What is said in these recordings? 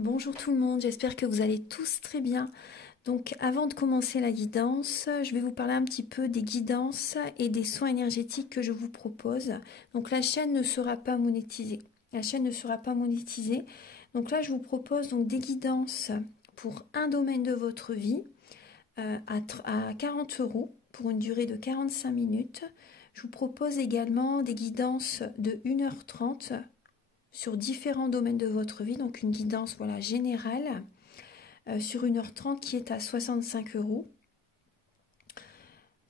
Bonjour tout le monde, j'espère que vous allez tous très bien. Donc avant de commencer la guidance, je vais vous parler un petit peu des guidances et des soins énergétiques que je vous propose. Donc la chaîne ne sera pas monétisée. La chaîne ne sera pas monétisée. Donc là je vous propose donc des guidances pour un domaine de votre vie à 40 € pour une durée de 45 minutes. Je vous propose également des guidances de 1h30 sur différents domaines de votre vie, donc une guidance voilà, générale sur 1h30 qui est à 65 €.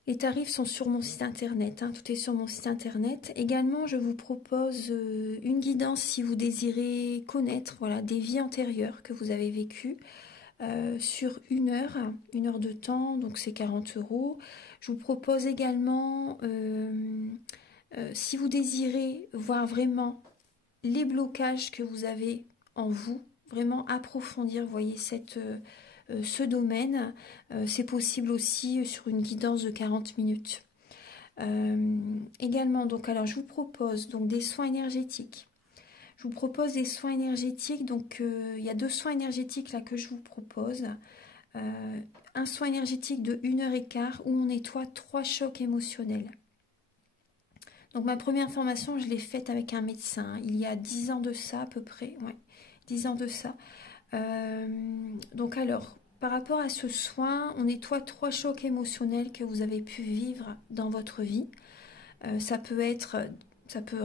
Les tarifs sont sur mon site internet, hein, tout est sur mon site internet. Également, je vous propose une guidance si vous désirez connaître voilà, des vies antérieures que vous avez vécues sur une heure de temps, donc c'est 40 €. Je vous propose également, si vous désirez voir vraiment les blocages que vous avez en vous, vraiment approfondir, vous voyez, ce domaine, c'est possible aussi sur une guidance de 40 minutes. Également, donc, alors je vous propose donc des soins énergétiques. Je vous propose des soins énergétiques, donc il y a 2 soins énergétiques là que je vous propose. Un soin énergétique de 1h15 où on nettoie 3 chocs émotionnels. Donc ma première formation, je l'ai faite avec un médecin, il y a 10 ans de ça à peu près, ouais, 10 ans de ça. Donc alors, par rapport à ce soin, on nettoie 3 chocs émotionnels que vous avez pu vivre dans votre vie. Ça peut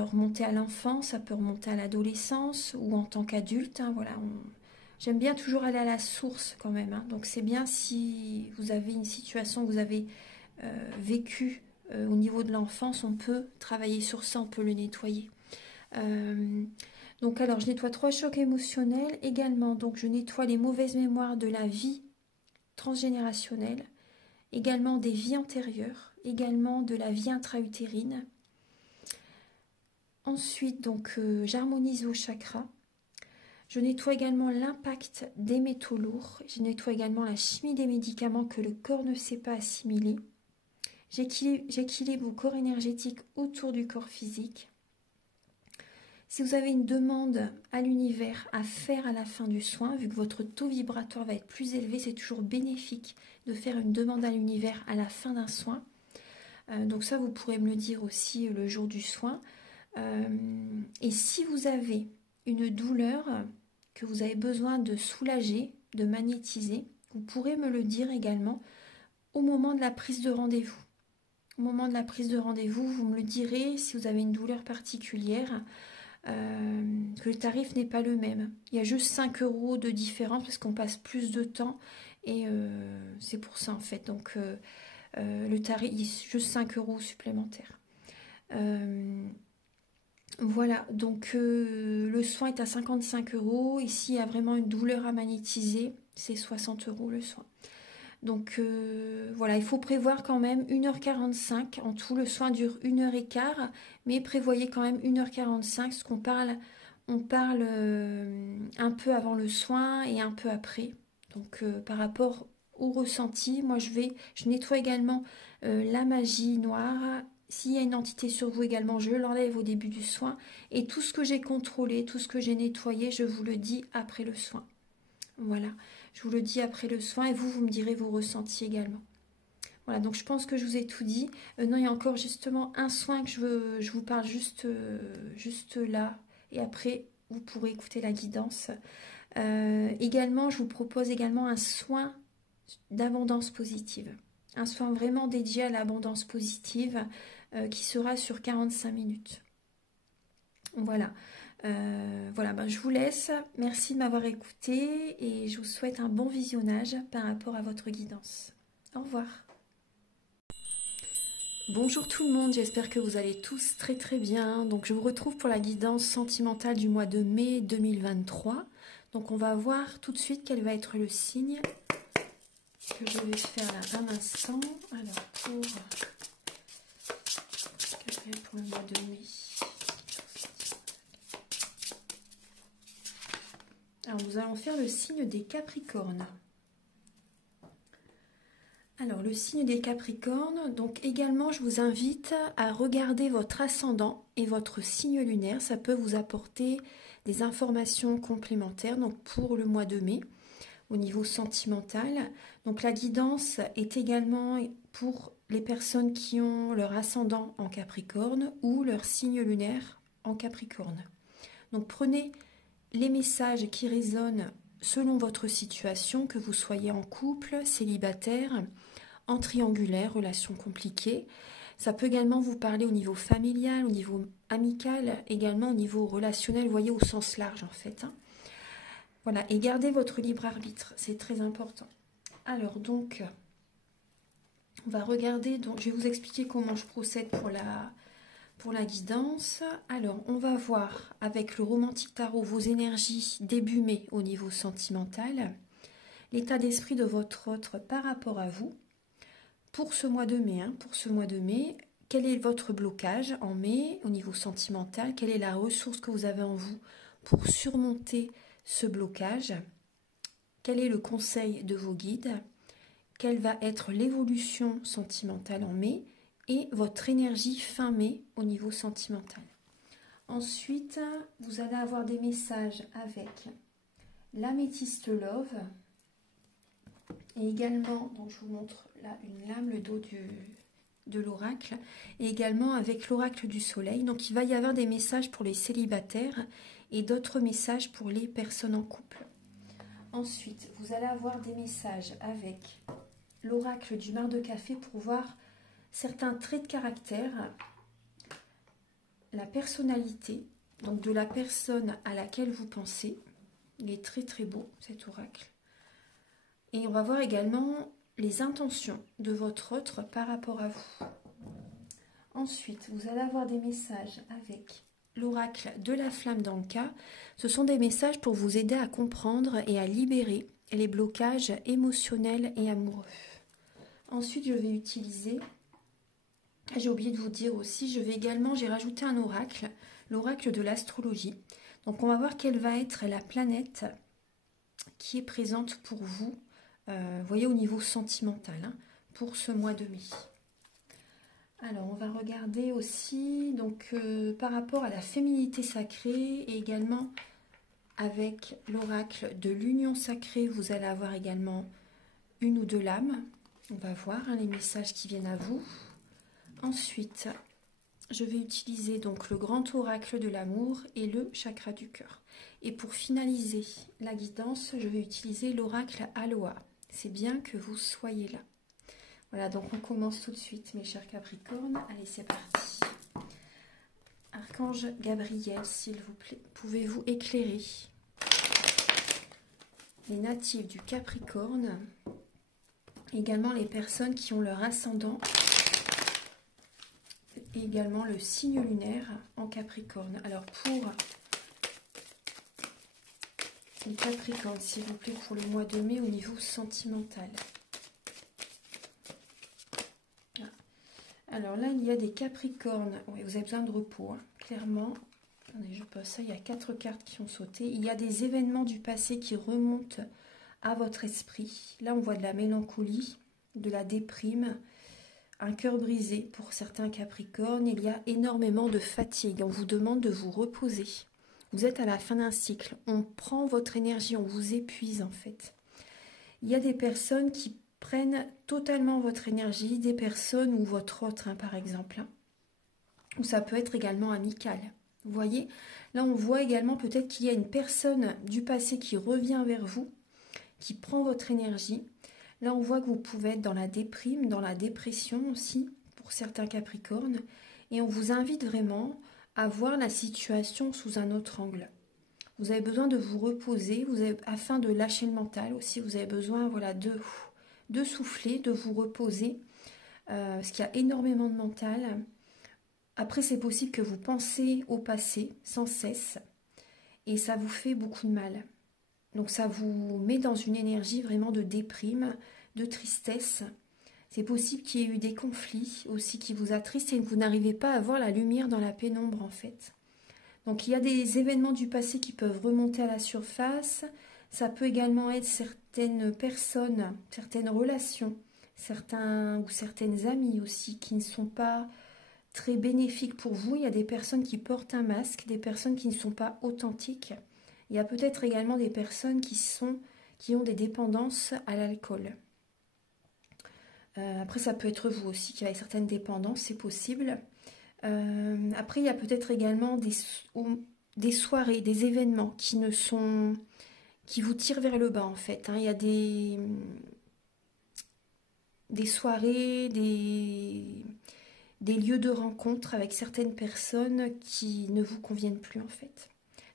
remonter à l'enfance, ça peut remonter à l'adolescence ou en tant qu'adulte, hein, voilà. J'aime bien toujours aller à la source quand même, hein. Donc c'est bien si vous avez une situation que vous avez vécue au niveau de l'enfance, on peut travailler sur ça, on peut le nettoyer. Donc alors je nettoie 3 chocs émotionnels également, donc je nettoie les mauvaises mémoires de la vie transgénérationnelle, également des vies antérieures, également de la vie intra-utérine. Ensuite donc j'harmonise vos chakras. Je nettoie également l'impact des métaux lourds. Je nettoie également la chimie des médicaments que le corps ne sait pas assimiler. J'équilibre vos corps énergétiques autour du corps physique. Si vous avez une demande à l'univers à faire à la fin du soin, vu que votre taux vibratoire va être plus élevé, c'est toujours bénéfique de faire une demande à l'univers à la fin d'un soin. Donc ça, vous pourrez me le dire aussi le jour du soin. Et si vous avez une douleur que vous avez besoin de soulager, de magnétiser, vous pourrez me le dire également au moment de la prise de rendez-vous. Au moment de la prise de rendez-vous, vous me le direz si vous avez une douleur particulière, que le tarif n'est pas le même. Il y a juste 5 € de différence parce qu'on passe plus de temps et c'est pour ça en fait. Donc le tarif, il y a juste 5 € supplémentaires. Voilà, donc le soin est à 55 €. Ici, il y a vraiment une douleur à magnétiser, c'est 60 € le soin. Donc voilà, il faut prévoir quand même 1h45. En tout, le soin dure 1h15, mais prévoyez quand même 1h45, parce qu'on parle, on parle un peu avant le soin et un peu après. Donc par rapport au ressenti, moi je nettoie également la magie noire. S'il y a une entité sur vous également, je l'enlève au début du soin. Et tout ce que j'ai contrôlé, tout ce que j'ai nettoyé, je vous le dis après le soin. Voilà, je vous le dis après le soin et vous me direz vos ressentis également. Voilà, donc je pense que je vous ai tout dit. Non, il y a encore justement un soin que je vous parle juste là. Et après, vous pourrez écouter la guidance. Également, je vous propose également un soin d'abondance positive. Un soin vraiment dédié à l'abondance positive qui sera sur 45 minutes. Voilà. Voilà, ben, je vous laisse. Merci de m'avoir écouté et je vous souhaite un bon visionnage par rapport à votre guidance. Au revoir. Bonjour tout le monde, j'espère que vous allez tous très très bien. Donc je vous retrouve pour la guidance sentimentale du mois de mai 2023. Donc on va voir tout de suite quel va être le signe que je vais faire là un instant. Alors pour le mois de mai. Alors nous allons faire le signe des Capricornes. Alors le signe des Capricornes, donc également je vous invite à regarder votre ascendant et votre signe lunaire. Ça peut vous apporter des informations complémentaires donc pour le mois de mai au niveau sentimental. Donc la guidance est également pour les personnes qui ont leur ascendant en Capricorne ou leur signe lunaire en Capricorne. Donc prenez les messages qui résonnent selon votre situation, que vous soyez en couple, célibataire, en triangulaire, relation compliquée. Ça peut également vous parler au niveau familial, au niveau amical, également au niveau relationnel, vous voyez, au sens large en fait. Voilà, et gardez votre libre arbitre, c'est très important. Alors donc, on va regarder, donc, je vais vous expliquer comment je procède pour la guidance. Alors, on va voir avec le romantique tarot vos énergies début mai au niveau sentimental, l'état d'esprit de votre autre par rapport à vous. Pour ce mois de mai, quel est votre blocage en mai au niveau sentimental? Quelle est la ressource que vous avez en vous pour surmonter ce blocage? Quel est le conseil de vos guides? Quelle va être l'évolution sentimentale en mai? Et votre énergie fin mai au niveau sentimental. Ensuite, vous allez avoir des messages avec l'améthyste love. Et également, donc je vous montre là une lame, le dos de l'oracle, et également avec l'oracle du soleil. Donc il va y avoir des messages pour les célibataires et d'autres messages pour les personnes en couple. Ensuite, vous allez avoir des messages avec l'oracle du mar de café pour voir certains traits de caractère, la personnalité, donc de la personne à laquelle vous pensez. Il est très très beau cet oracle. Et on va voir également les intentions de votre autre par rapport à vous. Ensuite, vous allez avoir des messages avec l'oracle de la flamme d'Anka. Ce sont des messages pour vous aider à comprendre et à libérer les blocages émotionnels et amoureux. Ensuite, je vais utiliser, j'ai oublié de vous dire aussi, j'ai rajouté un oracle, l'oracle de l'astrologie. Donc on va voir quelle va être la planète qui est présente pour vous. Voyez au niveau sentimental pour ce mois de mai. Alors on va regarder aussi donc par rapport à la féminité sacrée et également avec l'oracle de l'union sacrée, vous allez avoir également une ou deux lames. On va voir les messages qui viennent à vous. Ensuite, je vais utiliser donc le grand oracle de l'amour et le chakra du cœur. Et pour finaliser la guidance, je vais utiliser l'oracle Aloha. C'est bien que vous soyez là. Voilà, donc on commence tout de suite, mes chers Capricornes. Allez, c'est parti. Archange Gabriel, s'il vous plaît, pouvez-vous éclairer les natifs du Capricorne, également les personnes qui ont leur ascendant, et également le signe lunaire en Capricorne. Alors pour les Capricornes, s'il vous plaît, pour le mois de mai au niveau sentimental. Alors là, il y a des Capricornes. Oui, vous avez besoin de repos, clairement. Attendez, je passe ça. Il y a 4 cartes qui ont sauté. Il y a des événements du passé qui remontent à votre esprit. Là, on voit de la mélancolie, de la déprime, un cœur brisé pour certains Capricornes. Il y a énormément de fatigue. On vous demande de vous reposer. Vous êtes à la fin d'un cycle. On prend votre énergie, on vous épuise en fait. Il y a des personnes qui prennent totalement votre énergie, des personnes ou votre autre, par exemple. Ou ça peut être également amical. Vous voyez, là on voit également peut-être qu'il y a une personne du passé qui revient vers vous, qui prend votre énergie. Là on voit que vous pouvez être dans la déprime, dans la dépression aussi, pour certains Capricornes. Et on vous invite vraiment à voir la situation sous un autre angle. Vous avez besoin de vous reposer, afin de lâcher le mental aussi. Vous avez besoin voilà, de souffler, de vous reposer, parce qu'il y a énormément de mental. Après, c'est possible que vous pensez au passé sans cesse, et ça vous fait beaucoup de mal. Donc ça vous met dans une énergie vraiment de déprime, de tristesse. C'est possible qu'il y ait eu des conflits aussi qui vous attristent et que vous n'arrivez pas à voir la lumière dans la pénombre en fait. Donc il y a des événements du passé qui peuvent remonter à la surface. Ça peut également être certaines personnes, certaines relations, certains ou certaines amies aussi qui ne sont pas très bénéfique pour vous. Il y a des personnes qui portent un masque, des personnes qui ne sont pas authentiques. Il y a peut-être également des personnes qui ont des dépendances à l'alcool. Après, ça peut être vous aussi qui avez certaines dépendances, c'est possible. Après, il y a peut-être également des soirées, des événements qui vous tirent vers le bas en fait. Il y a des soirées, des lieux de rencontre avec certaines personnes qui ne vous conviennent plus en fait.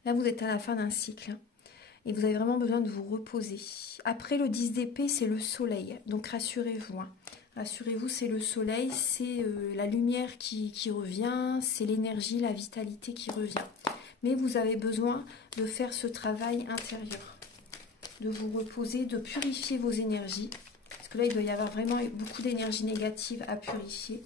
Là, vous êtes à la fin d'un cycle et vous avez vraiment besoin de vous reposer. Après, le 10 d'épée, c'est le soleil. Donc, rassurez-vous. Rassurez-vous, c'est le soleil, c'est la lumière qui revient, c'est l'énergie, la vitalité qui revient. Mais vous avez besoin de faire ce travail intérieur, de vous reposer, de purifier vos énergies. Parce que là, il doit y avoir vraiment beaucoup d'énergie négative à purifier.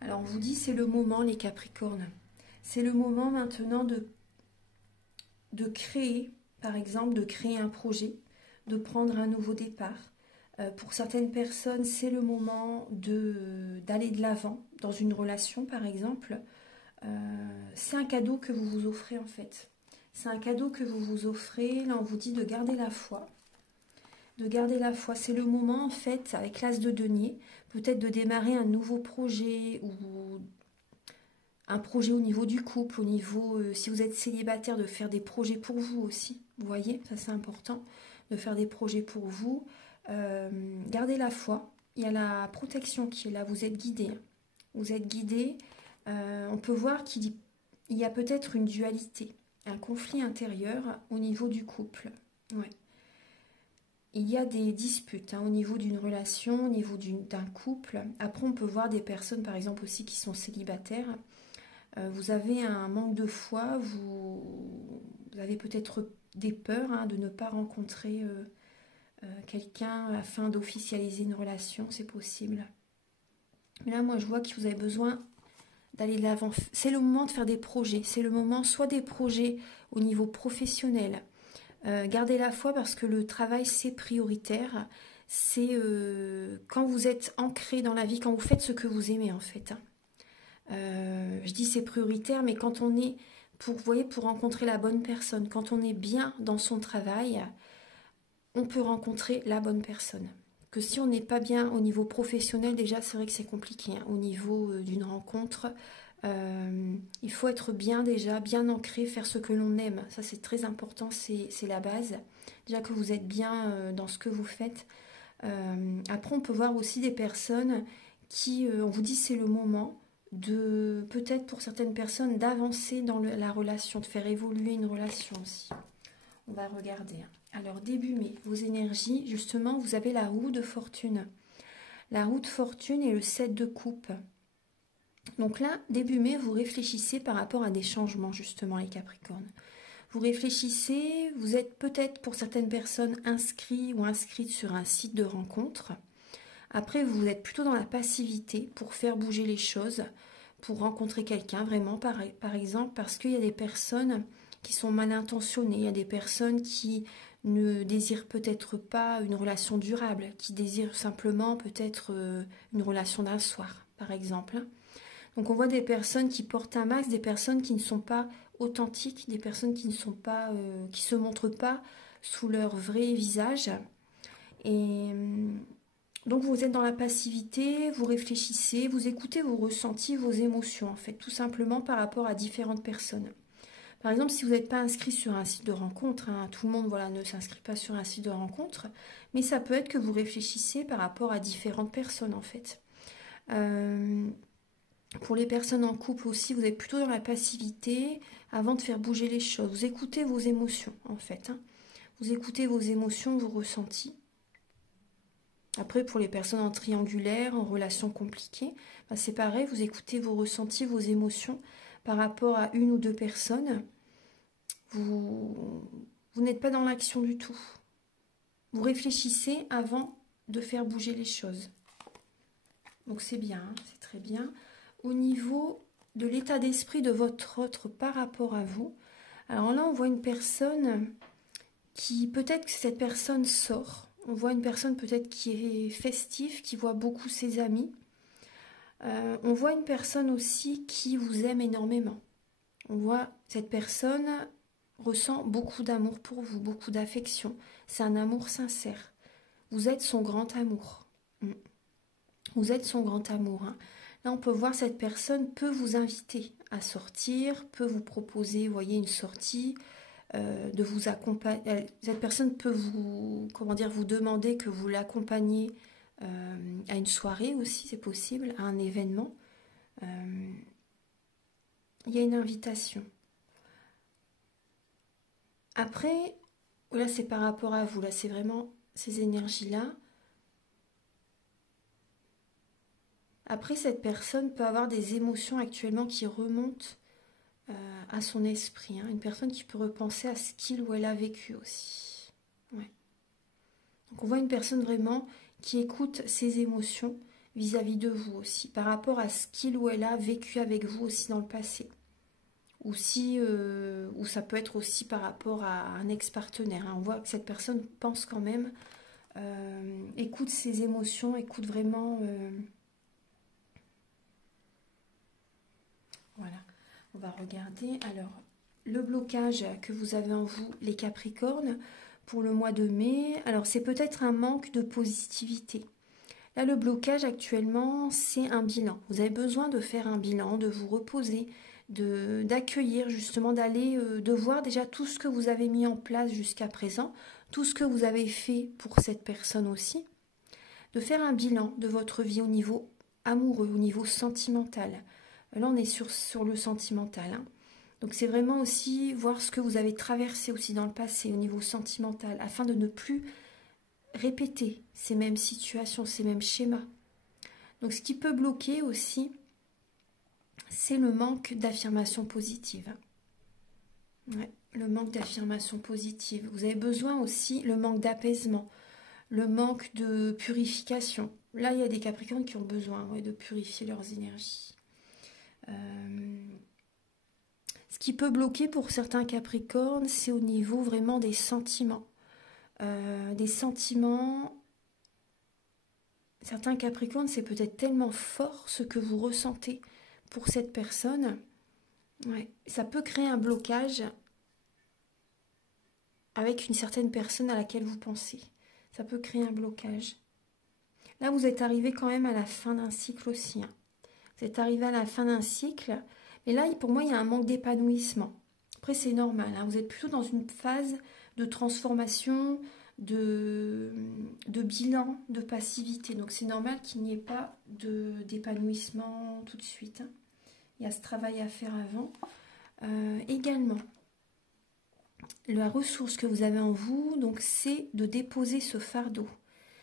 Alors, on vous dit, c'est le moment, les Capricornes. C'est le moment maintenant de créer, par exemple, de créer un projet, de prendre un nouveau départ. Pour certaines personnes, c'est le moment d'aller de l'avant dans une relation, par exemple. C'est un cadeau que vous vous offrez, en fait. C'est un cadeau que vous vous offrez. Là, on vous dit de garder la foi. De garder la foi. C'est le moment, en fait, avec l'as de denier, peut-être de démarrer un nouveau projet ou un projet au niveau du couple, au niveau, si vous êtes célibataire, de faire des projets pour vous aussi. Vous voyez, ça c'est important, de faire des projets pour vous. Gardez la foi. Il y a la protection qui est là. Vous êtes guidé. Vous êtes guidé. On peut voir qu'il y a peut-être une dualité, un conflit intérieur au niveau du couple. Ouais. Il y a des disputes au niveau d'une relation, au niveau d'un couple. Après, on peut voir des personnes, par exemple, aussi qui sont célibataires. Vous avez un manque de foi, vous avez peut-être des peurs de ne pas rencontrer quelqu'un afin d'officialiser une relation, c'est possible. Mais là, moi, je vois que vous avez besoin d'aller de l'avant. C'est le moment de faire des projets. C'est le moment, soit des projets au niveau professionnel. Gardez la foi parce que le travail, c'est prioritaire. C'est quand vous êtes ancré dans la vie, quand vous faites ce que vous aimez, en fait. Je dis c'est prioritaire, mais quand on est, vous voyez, pour rencontrer la bonne personne, quand on est bien dans son travail, on peut rencontrer la bonne personne. Que si on n'est pas bien au niveau professionnel, déjà c'est vrai que c'est compliqué. Au niveau d'une rencontre, il faut être bien déjà, bien ancré, faire ce que l'on aime. Ça c'est très important, c'est la base. Déjà que vous êtes bien dans ce que vous faites. Après on peut voir aussi des personnes qui, on vous dit c'est le moment de, peut-être pour certaines personnes, d'avancer dans la relation, de faire évoluer une relation aussi. On va regarder. Alors, début mai, vos énergies, justement, vous avez la roue de fortune. La roue de fortune et le 7 de coupe. Donc là, début mai, vous réfléchissez par rapport à des changements, justement, les Capricornes. Vous réfléchissez, vous êtes peut-être, pour certaines personnes, inscrits ou inscrites sur un site de rencontre. Après, vous êtes plutôt dans la passivité pour faire bouger les choses, pour rencontrer quelqu'un, vraiment, par exemple, parce qu'il y a des personnes qui sont mal intentionnées, il y a des personnes qui ne désirent peut-être pas une relation durable, qui désirent simplement peut-être une relation d'un soir, par exemple. Donc on voit des personnes qui portent un masque, des personnes qui ne sont pas authentiques, des personnes qui ne sont pas, qui se montrent pas sous leur vrai visage. Et donc vous êtes dans la passivité, vous réfléchissez, vous écoutez vos ressentis, vos émotions, en fait, tout simplement par rapport à différentes personnes. Par exemple, si vous n'êtes pas inscrit sur un site de rencontre, tout le monde ne s'inscrit pas sur un site de rencontre, mais ça peut être que vous réfléchissez par rapport à différentes personnes, en fait. Pour les personnes en couple aussi, vous êtes plutôt dans la passivité avant de faire bouger les choses. Vous écoutez vos émotions, en fait. Hein. Vous écoutez vos émotions, vos ressentis. Après, pour les personnes en triangulaire, en relation compliquée, bah, c'est pareil, vous écoutez vos ressentis, vos émotions par rapport à une ou deux personnes. Vous n'êtes pas dans l'action du tout. Vous réfléchissez avant de faire bouger les choses. Donc c'est bien, hein, c'est très bien. Au niveau de l'état d'esprit de votre autre par rapport à vous, alors là on voit une personne qui, peut-être que cette personne sort, on voit une personne peut-être qui est festive, qui voit beaucoup ses amis. On voit une personne aussi qui vous aime énormément. On voit cette personne ressent beaucoup d'amour pour vous, beaucoup d'affection. C'est un amour sincère. Vous êtes son grand amour. Vous êtes son grand amour. Hein. Là, on peut voir cette personne peut vous inviter à sortir, peut vous proposer, vous voyez, une sortie, de vous accompagner. Cette personne peut vous, comment dire, vous demander que vous l'accompagniez à une soirée aussi, c'est possible, à un événement. Il y a une invitation. Après, là, c'est par rapport à vous. Là, c'est vraiment ces énergies-là. Après, cette personne peut avoir des émotions actuellement qui remontent à son esprit. Hein. Une personne qui peut repenser à ce qu'il ou elle a vécu aussi. Ouais. Donc on voit une personne vraiment qui écoute ses émotions vis-à-vis de vous aussi, par rapport à ce qu'il ou elle a vécu avec vous aussi dans le passé. Ou ça peut être aussi par rapport à un ex-partenaire. Hein. On voit que cette personne pense quand même, écoute ses émotions, écoute vraiment... Voilà, on va regarder. Alors, le blocage que vous avez en vous, les Capricornes, pour le mois de mai. Alors, c'est peut-être un manque de positivité. Là, le blocage actuellement, c'est un bilan. Vous avez besoin de faire un bilan, de vous reposer, d'accueillir justement, d'aller, de voir déjà tout ce que vous avez mis en place jusqu'à présent, tout ce que vous avez fait pour cette personne aussi, de faire un bilan de votre vie au niveau amoureux, au niveau sentimental. Là, on est sur le sentimental. Hein. Donc, c'est vraiment aussi voir ce que vous avez traversé aussi dans le passé au niveau sentimental, afin de ne plus répéter ces mêmes situations, ces mêmes schémas. Donc, ce qui peut bloquer aussi, c'est le manque d'affirmation positive. Ouais, le manque d'affirmation positive. Vous avez besoin aussi, le manque d'apaisement, le manque de purification. Là, il y a des Capricornes qui ont besoin de purifier leurs énergies. Ce qui peut bloquer pour certains Capricornes, c'est au niveau vraiment des sentiments. Des sentiments, certains Capricornes, c'est peut-être tellement fort ce que vous ressentez pour cette personne. Ouais, ça peut créer un blocage avec une certaine personne à laquelle vous pensez. Ça peut créer un blocage. Là, vous êtes arrivé quand même à la fin d'un cycle aussi. Hein. Vous êtes arrivé à la fin d'un cycle. Mais là, pour moi, il y a un manque d'épanouissement. Après, c'est normal. Hein. Vous êtes plutôt dans une phase de transformation, de bilan, de passivité. Donc, c'est normal qu'il n'y ait pas d'épanouissement tout de suite. Hein. Il y a ce travail à faire avant. Également, la ressource que vous avez en vous, donc, c'est de déposer ce fardeau.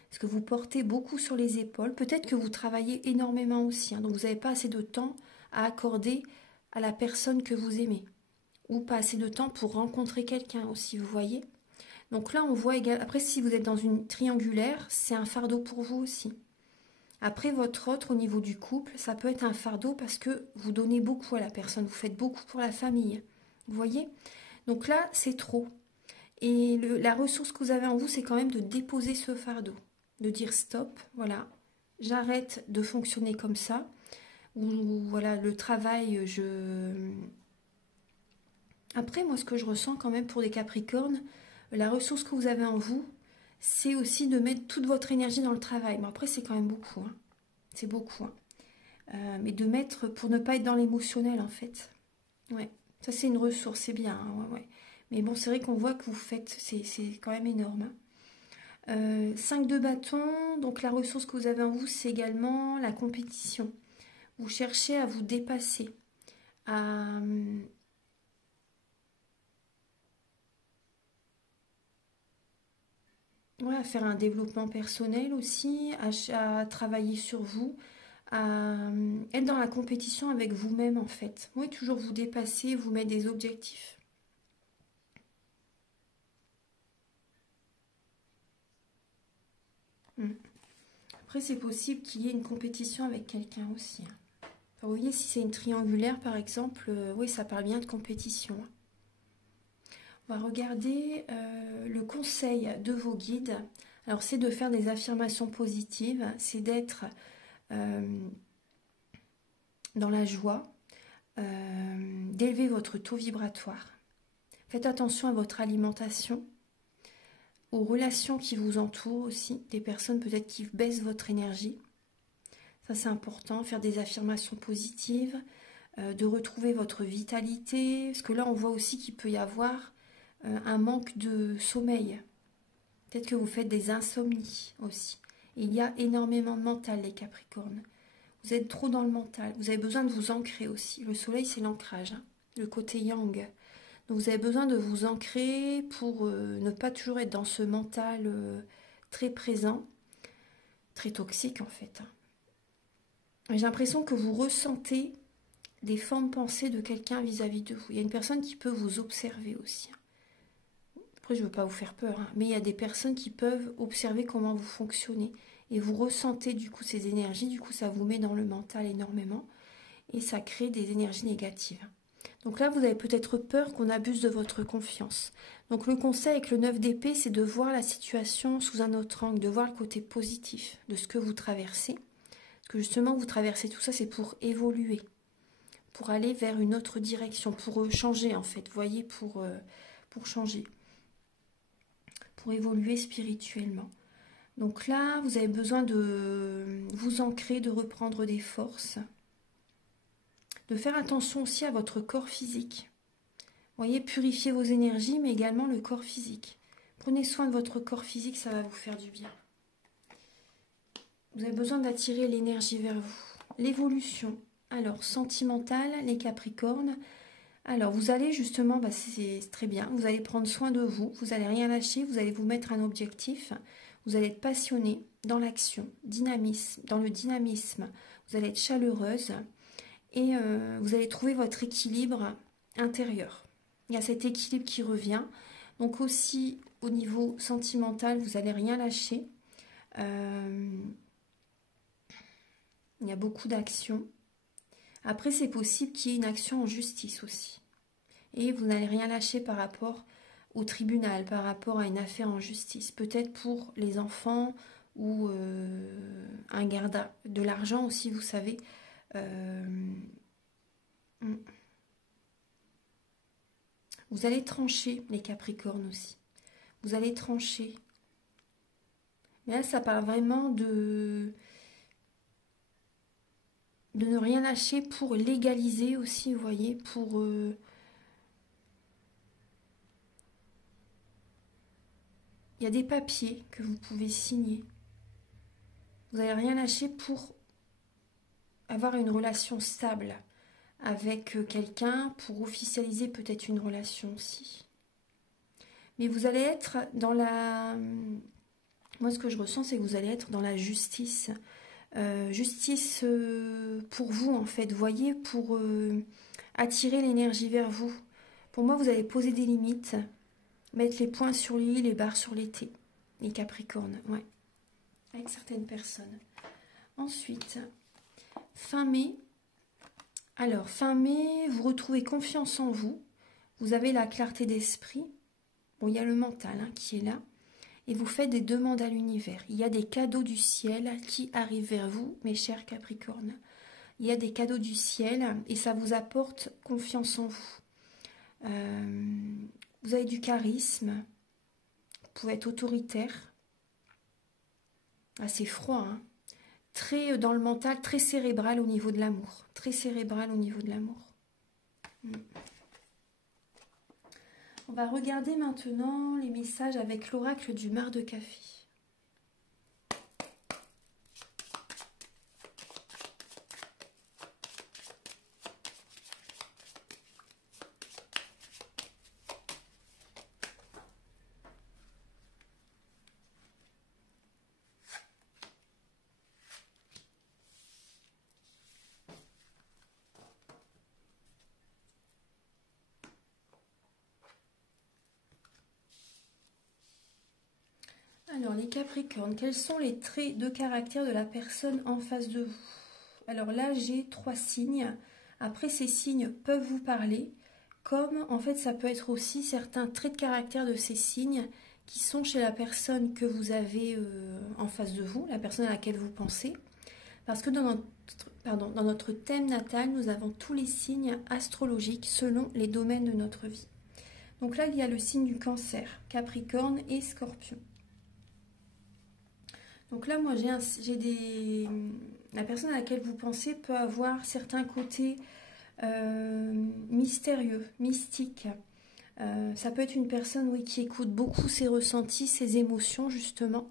Parce que vous portez beaucoup sur les épaules. Peut-être que vous travaillez énormément aussi. Hein. Donc, vous n'avez pas assez de temps à accorder à la personne que vous aimez. Ou pas assez de temps pour rencontrer quelqu'un aussi, vous voyez. Donc là, on voit également... Après, si vous êtes dans une triangulaire, c'est un fardeau pour vous aussi. Après, votre autre, au niveau du couple, ça peut être un fardeau parce que vous donnez beaucoup à la personne. Vous faites beaucoup pour la famille. Vous voyez. Donc là, c'est trop. Et la ressource que vous avez en vous, c'est quand même de déposer ce fardeau. De dire stop, voilà, j'arrête de fonctionner comme ça. Ou voilà, le travail, Après, moi, ce que je ressens quand même pour des Capricornes, la ressource que vous avez en vous, c'est aussi de mettre toute votre énergie dans le travail. Bon, après, c'est quand même beaucoup. Hein. C'est beaucoup. Hein. Mais de mettre, pour ne pas être dans l'émotionnel, en fait. Ouais, ça, c'est une ressource, c'est bien. Hein, ouais, ouais. Mais bon, c'est vrai qu'on voit que vous faites, c'est quand même énorme. Hein. 5 de bâton, donc la ressource que vous avez en vous, c'est également la compétition. Vous cherchez à vous dépasser, à, ouais, à faire un développement personnel aussi, à travailler sur vous, à être dans la compétition avec vous-même en fait. Oui, toujours vous dépasser, vous mettre des objectifs. Mm. Après, c'est possible qu'il y ait une compétition avec quelqu'un aussi, hein. Enfin, vous voyez, si c'est une triangulaire par exemple, oui, ça parle bien de compétition, hein. On va regarder le conseil de vos guides. Alors, c'est de faire des affirmations positives, c'est d'être dans la joie, d'élever votre taux vibratoire. Faites attention à votre alimentation, aux relations qui vous entourent aussi, des personnes peut-être qui baissent votre énergie. Ça c'est important, faire des affirmations positives, de retrouver votre vitalité, parce que là on voit aussi qu'il peut y avoir un manque de sommeil. Peut-être que vous faites des insomnies aussi. Il y a énormément de mental les Capricornes. Vous êtes trop dans le mental, vous avez besoin de vous ancrer aussi. Le soleil c'est l'ancrage, hein, le côté yang. Donc vous avez besoin de vous ancrer pour ne pas toujours être dans ce mental très présent, très toxique en fait, hein. J'ai l'impression que vous ressentez des formes pensées de quelqu'un vis-à-vis de vous. Il y a une personne qui peut vous observer aussi, hein. Après, je ne veux pas vous faire peur, hein, mais il y a des personnes qui peuvent observer comment vous fonctionnez. Et vous ressentez du coup ces énergies, du coup ça vous met dans le mental énormément. Et ça crée des énergies négatives. Donc là, vous avez peut-être peur qu'on abuse de votre confiance. Donc le conseil avec le 9 d'épée, c'est de voir la situation sous un autre angle, de voir le côté positif de ce que vous traversez. Parce que justement, vous traversez tout ça, c'est pour évoluer, pour aller vers une autre direction, pour changer en fait, vous voyez, pour changer, pour évoluer spirituellement. Donc là, vous avez besoin de vous ancrer, de reprendre des forces, de faire attention aussi à votre corps physique. Vous voyez, purifiez vos énergies, mais également le corps physique. Prenez soin de votre corps physique, ça va vous faire du bien. Vous avez besoin d'attirer l'énergie vers vous. L'évolution. Alors, sentimentale, les Capricornes. Alors, vous allez justement, c'est très bien, vous allez prendre soin de vous, vous n'allez rien lâcher, vous allez vous mettre un objectif, vous allez être passionné dans l'action, dynamisme, dans le dynamisme, vous allez être chaleureuse et vous allez trouver votre équilibre intérieur. Il y a cet équilibre qui revient. Donc aussi au niveau sentimental, vous n'allez rien lâcher. Il y a beaucoup d'actions. Après, c'est possible qu'il y ait une action en justice aussi. Et vous n'allez rien lâcher par rapport au tribunal, par rapport à une affaire en justice. Peut-être pour les enfants ou un garde de l'argent aussi, vous savez. Vous allez trancher, les Capricornes aussi. Vous allez trancher. Mais là, ça parle vraiment de ne rien lâcher pour légaliser aussi, vous voyez, pour... Il y a des papiers que vous pouvez signer. Vous n'allez rien lâcher pour avoir une relation stable avec quelqu'un, pour officialiser peut-être une relation aussi. Mais vous allez être dans la... Moi, ce que je ressens, c'est que vous allez être dans la justice. Justice pour vous, en fait, vous voyez, pour attirer l'énergie vers vous. Pour moi, vous allez poser des limites, mettre les points sur les i, les barres sur les t, les Capricornes, ouais, avec certaines personnes. Ensuite, fin mai. Alors, fin mai, vous retrouvez confiance en vous. Vous avez la clarté d'esprit. Bon, il y a le mental hein, qui est là. Et vous faites des demandes à l'univers. Il y a des cadeaux du ciel qui arrivent vers vous, mes chers Capricornes. Il y a des cadeaux du ciel et ça vous apporte confiance en vous. Vous avez du charisme. Vous pouvez être autoritaire. Assez froid, hein. Très dans le mental, très cérébral au niveau de l'amour. Très cérébral au niveau de l'amour. On va regarder maintenant les messages avec l'oracle du mar de café. Alors, les Capricornes, quels sont les traits de caractère de la personne en face de vous? Alors là, j'ai 3 signes. Après, ces signes peuvent vous parler, comme en fait, ça peut être aussi certains traits de caractère de ces signes qui sont chez la personne que vous avez en face de vous, la personne à laquelle vous pensez. Parce que dans notre thème natal, nous avons tous les signes astrologiques selon les domaines de notre vie. Donc là, il y a le signe du Cancer, Capricorne et Scorpion. Donc là, moi, la personne à laquelle vous pensez peut avoir certains côtés mystérieux, mystiques. Ça peut être une personne, oui, qui écoute beaucoup ses ressentis, ses émotions, justement,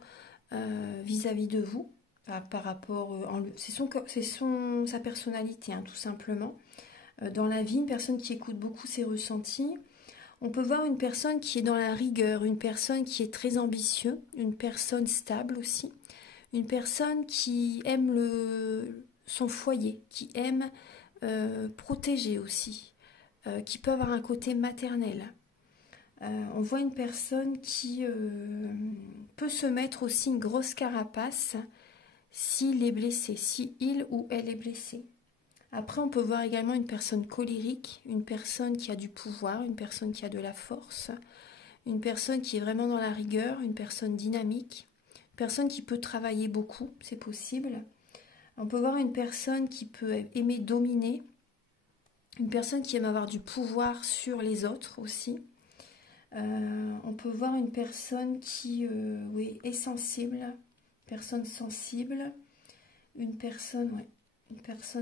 vis-à-vis de vous, par rapport... c'est sa personnalité, hein, tout simplement. Dans la vie, une personne qui écoute beaucoup ses ressentis. On peut voir une personne qui est dans la rigueur, une personne qui est très ambitieuse, une personne stable aussi. Une personne qui aime son foyer, qui aime protéger aussi, qui peut avoir un côté maternel. On voit une personne qui peut se mettre aussi une grosse carapace s'il est blessé, si il ou elle est blessé. Après, on peut voir également une personne colérique, une personne qui a du pouvoir, une personne qui a de la force, une personne qui est vraiment dans la rigueur, une personne dynamique. Personne qui peut travailler beaucoup, c'est possible. On peut voir une personne qui peut aimer dominer, une personne qui aime avoir du pouvoir sur les autres aussi. On peut voir une personne qui est sensible, personne sensible, une personne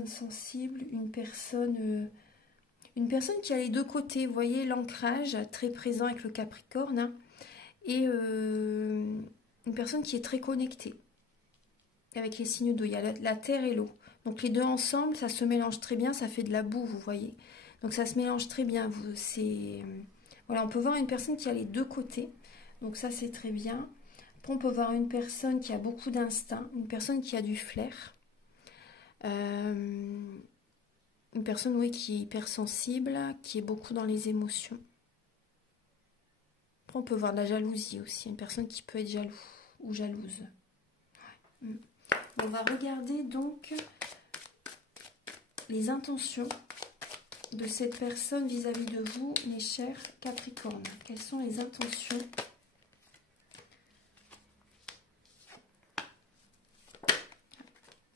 sensible, une personne qui a les deux côtés. Vous voyez l'ancrage très présent avec le Capricorne, hein, et une personne qui est très connectée avec les signes d'eau. Il y a la terre et l'eau. Donc les deux ensemble, ça se mélange très bien, ça fait de la boue, vous voyez. Donc ça se mélange très bien. Voilà, on peut voir une personne qui a les deux côtés. Donc ça, c'est très bien. Après, on peut voir une personne qui a beaucoup d'instinct, une personne qui a du flair. Une personne, oui, qui est hypersensible, qui est beaucoup dans les émotions. Après, on peut voir de la jalousie aussi, une personne qui peut être jaloux ou jalouse. Ouais. On va regarder donc les intentions de cette personne vis-à-vis de vous, mes chers Capricornes. Quelles sont les intentions?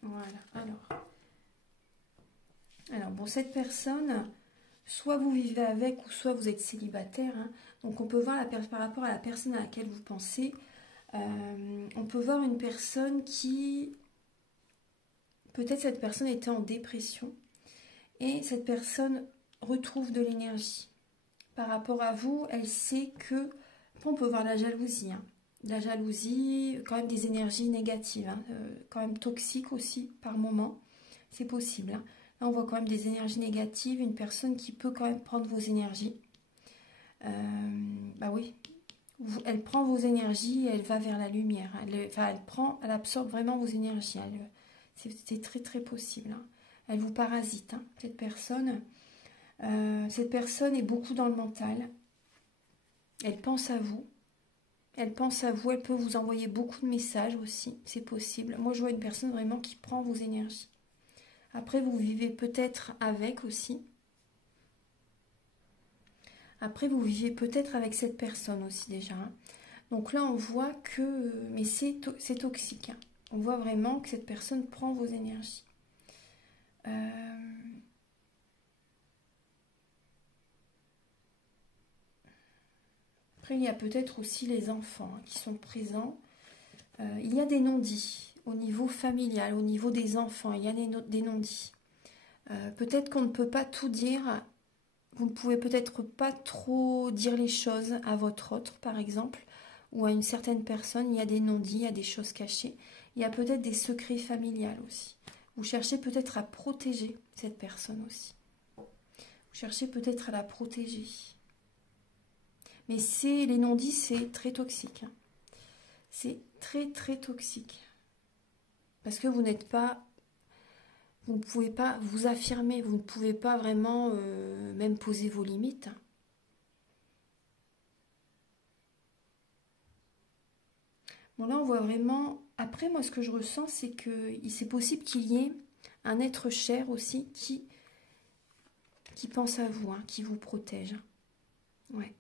Voilà, alors bon, cette personne, soit vous vivez avec ou soit vous êtes célibataire, hein. Donc on peut voir par rapport à la personne à laquelle vous pensez, on peut voir une personne qui, peut-être cette personne était en dépression et cette personne retrouve de l'énergie. Par rapport à vous, elle sait que, on peut voir la jalousie, hein. La jalousie, quand même des énergies négatives, hein, quand même toxiques aussi par moment, c'est possible, hein. Là on voit quand même des énergies négatives, une personne qui peut quand même prendre vos énergies. Bah oui, elle prend vos énergies et elle va vers la lumière. Elle absorbe vraiment vos énergies. C'est très très possible, hein. Elle vous parasite, hein, cette personne. Cette personne est beaucoup dans le mental. Elle pense à vous. Elle pense à vous. Elle peut vous envoyer beaucoup de messages aussi. C'est possible. Moi, je vois une personne vraiment qui prend vos énergies. Après, vous vivez peut-être avec aussi. Après, vous vivez peut-être avec cette personne aussi déjà, hein. Donc là, on voit que... Mais c'est toxique, hein. On voit vraiment que cette personne prend vos énergies. Après, il y a peut-être aussi les enfants, hein, qui sont présents. Il y a des non-dits au niveau familial, au niveau des enfants. Il y a des non-dits. Peut-être qu'on ne peut pas tout dire. Vous ne pouvez peut-être pas trop dire les choses à votre autre, par exemple, ou à une certaine personne. Il y a des non-dits, il y a des choses cachées. Il y a peut-être des secrets familiales aussi. Vous cherchez peut-être à protéger cette personne aussi. Vous cherchez peut-être à la protéger. Mais les non-dits, c'est très toxique, hein. C'est très très toxique. Parce que vous ne pouvez pas vous affirmer, vous ne pouvez pas vraiment même poser vos limites. Bon, là, on voit vraiment... Après, moi, ce que je ressens, c'est que c'est possible qu'il y ait un être cher aussi qui pense à vous, hein, qui vous protège. Ouais.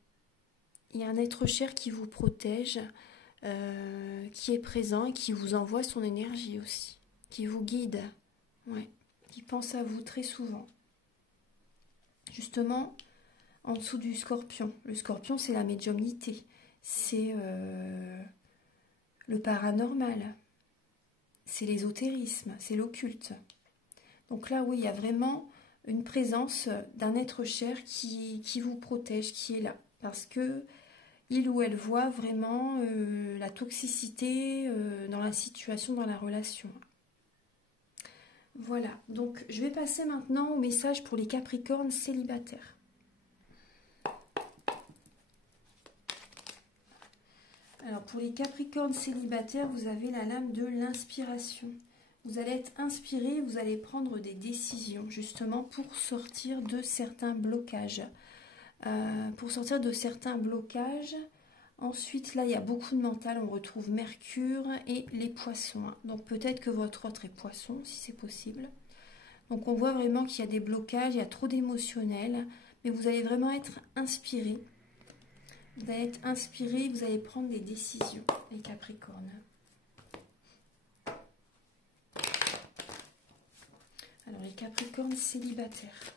Il y a un être cher qui vous protège, qui est présent et qui vous envoie son énergie aussi, qui vous guide, ouais, qui pense à vous très souvent. Justement, en dessous du scorpion. Le scorpion, c'est la médiumnité, c'est le paranormal, c'est l'ésotérisme, c'est l'occulte. Donc là, oui, il y a vraiment une présence d'un être cher qui vous protège, qui est là. Parce que il ou elle voit vraiment la toxicité dans la situation, dans la relation. Voilà, donc je vais passer maintenant au message pour les Capricornes célibataires. Alors pour les Capricornes célibataires, vous avez la lame de l'inspiration. Vous allez être inspiré, vous allez prendre des décisions justement pour sortir de certains blocages. Ensuite, là, il y a beaucoup de mental. On retrouve Mercure et les poissons. Donc peut-être que votre autre est poisson, si c'est possible. Donc on voit vraiment qu'il y a des blocages, il y a trop d'émotionnel. Mais vous allez vraiment être inspiré. Vous allez être inspiré, vous allez prendre des décisions, les Capricornes. Alors les Capricornes célibataires.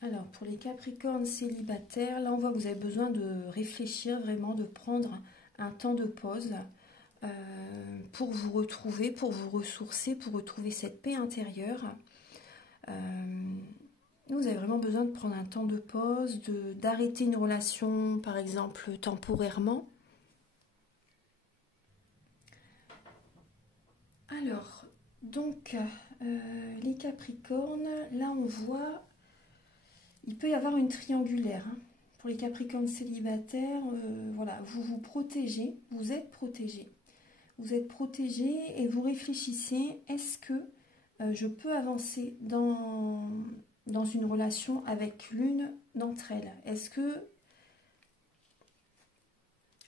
Alors, pour les Capricornes célibataires, là, on voit que vous avez besoin de réfléchir, vraiment, de prendre un temps de pause pour vous retrouver, pour vous ressourcer, pour retrouver cette paix intérieure. Vous avez vraiment besoin de prendre un temps de pause, d'arrêter une relation, par exemple, temporairement. Alors, donc, les Capricornes, là, on voit... Il peut y avoir une triangulaire. Hein. Pour les Capricornes célibataires, voilà, vous vous protégez, vous êtes protégés. Vous êtes protégés et vous réfléchissez, est-ce que je peux avancer dans une relation avec l'une d'entre elles? Est-ce que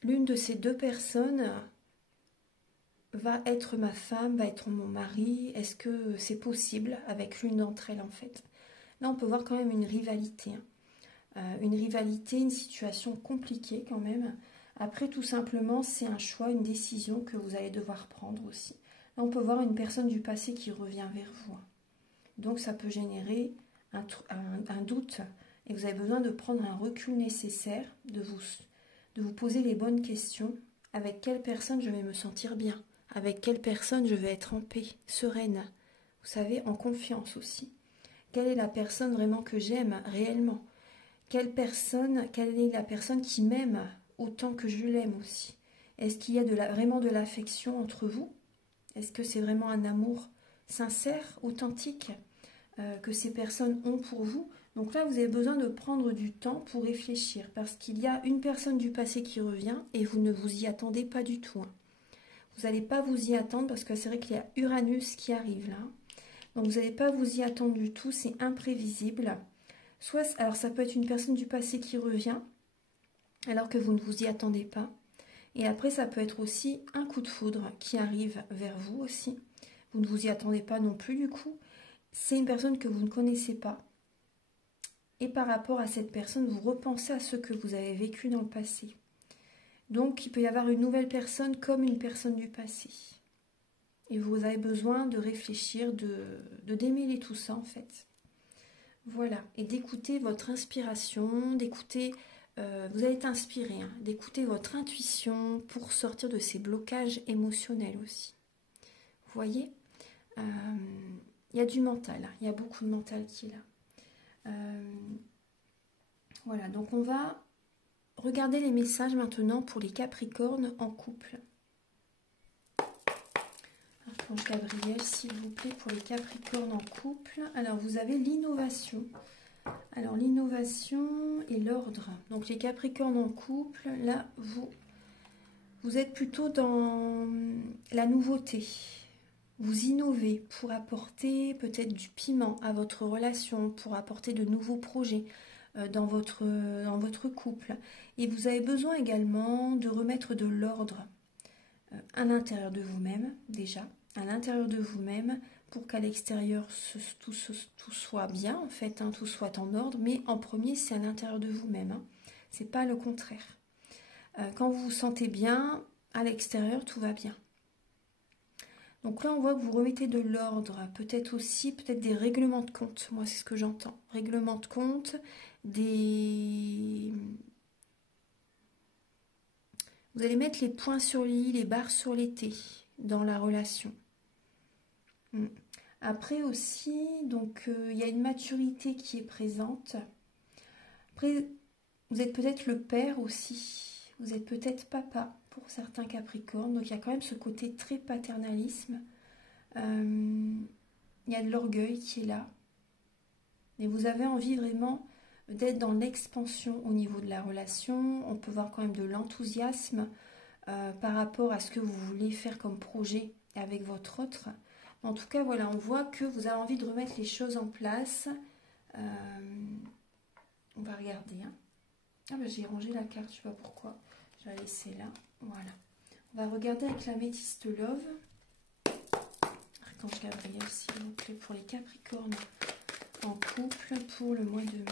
l'une de ces deux personnes va être ma femme, va être mon mari? Est-ce que c'est possible avec l'une d'entre elles en fait? Là, on peut voir quand même une rivalité. Hein. Une rivalité, une situation compliquée quand même. Après, tout simplement, c'est un choix, une décision que vous allez devoir prendre aussi. Là, on peut voir une personne du passé qui revient vers vous. Donc, ça peut générer un doute. Et vous avez besoin de prendre un recul nécessaire, de vous poser les bonnes questions. Avec quelle personne je vais me sentir bien? Avec quelle personne je vais être en paix, sereine? Vous savez, en confiance aussi. Quelle est la personne vraiment que j'aime réellement? Quelle est la personne qui m'aime autant que je l'aime aussi? Est-ce qu'il y a vraiment de l'affection entre vous? Est-ce que c'est vraiment un amour sincère, authentique que ces personnes ont pour vous? Donc là, vous avez besoin de prendre du temps pour réfléchir parce qu'il y a une personne du passé qui revient et vous ne vous y attendez pas du tout. Hein. Vous n'allez pas vous y attendre parce que c'est vrai qu'il y a Uranus qui arrive là. Donc vous n'allez pas vous y attendre du tout, c'est imprévisible. Alors ça peut être une personne du passé qui revient, alors que vous ne vous y attendez pas. Et après, ça peut être aussi un coup de foudre qui arrive vers vous aussi. Vous ne vous y attendez pas non plus du coup. C'est une personne que vous ne connaissez pas. Et par rapport à cette personne, vous repensez à ce que vous avez vécu dans le passé. Donc, il peut y avoir une nouvelle personne comme une personne du passé. Et vous avez besoin de réfléchir, de démêler tout ça en fait. Voilà, et d'écouter votre inspiration, d'écouter, vous allez être inspiré, hein, d'écouter votre intuition pour sortir de ces blocages émotionnels aussi. Vous voyez, il y a du mental, hein, il y a beaucoup de mental qui est là. Voilà, donc on va regardez les messages maintenant pour les Capricornes en couple. Archange Gabriel, s'il vous plaît, pour les Capricornes en couple. Alors, vous avez l'innovation. Alors, l'innovation et l'ordre. Donc, les Capricornes en couple, là, vous êtes plutôt dans la nouveauté. Vous innovez pour apporter peut-être du piment à votre relation, pour apporter de nouveaux projets dans votre couple. Et vous avez besoin également de remettre de l'ordre à l'intérieur de vous-même, déjà, à l'intérieur de vous-même, pour qu'à l'extérieur, tout soit bien, en fait, hein, tout soit en ordre. Mais en premier, c'est à l'intérieur de vous-même. Hein. C'est pas le contraire. Quand vous vous sentez bien, à l'extérieur, tout va bien. Donc là, on voit que vous remettez de l'ordre, peut-être aussi, peut-être des règlements de compte. Moi, c'est ce que j'entends. Règlements de compte, Vous allez mettre les points sur les i, les barres sur les t dans la relation. Après aussi, donc, il y a une maturité qui est présente. Après, vous êtes peut-être le père aussi. Vous êtes peut-être papa pour certains Capricornes. Donc, il y a quand même ce côté très paternalisme. Il y a de l'orgueil qui est là. Et vous avez envie vraiment d'être dans l'expansion au niveau de la relation. On peut voir quand même de l'enthousiasme par rapport à ce que vous voulez faire comme projet avec votre autre. En tout cas, voilà, on voit que vous avez envie de remettre les choses en place. On va regarder. Hein. Ah ben, j'ai rangé la carte, je ne sais pas pourquoi. Je vais la laisser là. Voilà. On va regarder avec la métiste Love. Archange Gabriel, s'il vous plaît, pour les Capricornes en couple pour le mois de mai.